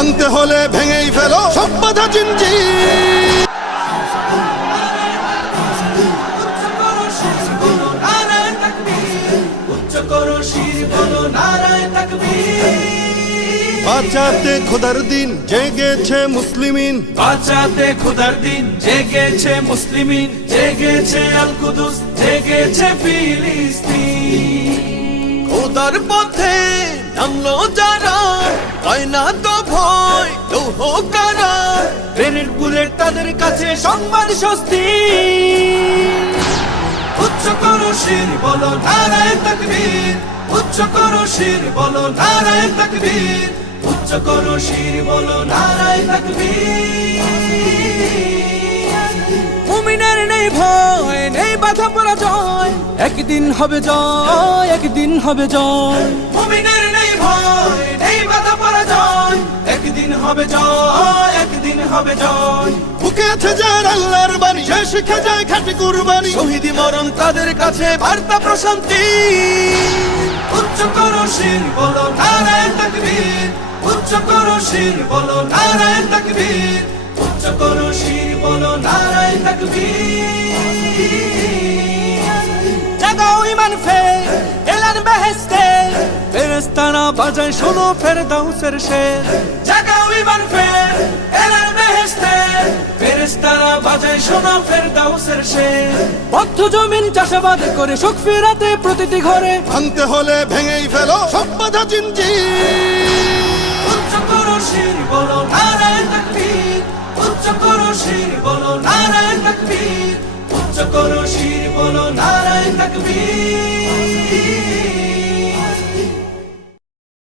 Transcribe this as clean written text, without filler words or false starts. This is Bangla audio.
ভাঙতে হলে ভেঙেই ফেলো সব বাধা জিঞ্জির। বাঁচাতে খোদার দিন জেগেছে মুসলিমিন, বাঁচাতে খোদার দিন জেগেছে মুসলিমিন, জেগেছে আল কুদুস, জেগেছে ফিলিস্তিন। খোদার পথে নামলো যারা, হয় না তো ভয় লৌহ কারা, গ্রেনেড বুলেট তাদের কাছে সংবাদ স্বস্তি। উচ্চ করো শির বলো নারায়ে তাকবীর, উচ্চ করো শির বলো নারায়ে তাকবীর, উচ্চ করো শির বলো নারায়ে তাকবীর। মুমিনের নেই ভয়, নেই বাধা পরাজয়, একদিন হবে জয়, একদিন হবে জয়। মুমিনের নেই ভয়, নেই বাধা পরাজয়, একদিন হবে জয়, একদিন হবে জয়। বুকে আছে যার আল্লাহর বাণী, সে শিখে যায় খাঁটি কুরবানি, শহীদি মরণ তাদের কাছে বার্তা প্রশান্তি। উচ্চ করো শির বলো নারায়ে তাকবীর, উচ্চ করো শির বলো নারায়ে তাকবীর, উচ্চ করো শির বলো নারায়ে তাকবীর। জাগাও ঈমান ফের এলান বেহেশতে, ফেরেশতারা বাজায় শোনো ফেরদাউসের শের। জাগাও ঈমান ফের এলান বেহেশতে, ফেরেশতারা বাজায় শোনো ফেরদাউসের শের। বদ্ধ জমিন চাষাবাদ করে সুখ ফেরাতে প্রতিটি ঘরে, ভাঙতে হলে ভেঙেই ফেলো সব বাধা জিঞ্জির। উচ্চ করো শির বলো নারায়ে তাকবীর, উচ্চ করো শির বলো নারায়ে তাকবীর, উচ্চ করো শির বলো নারায়ে তাকবীর।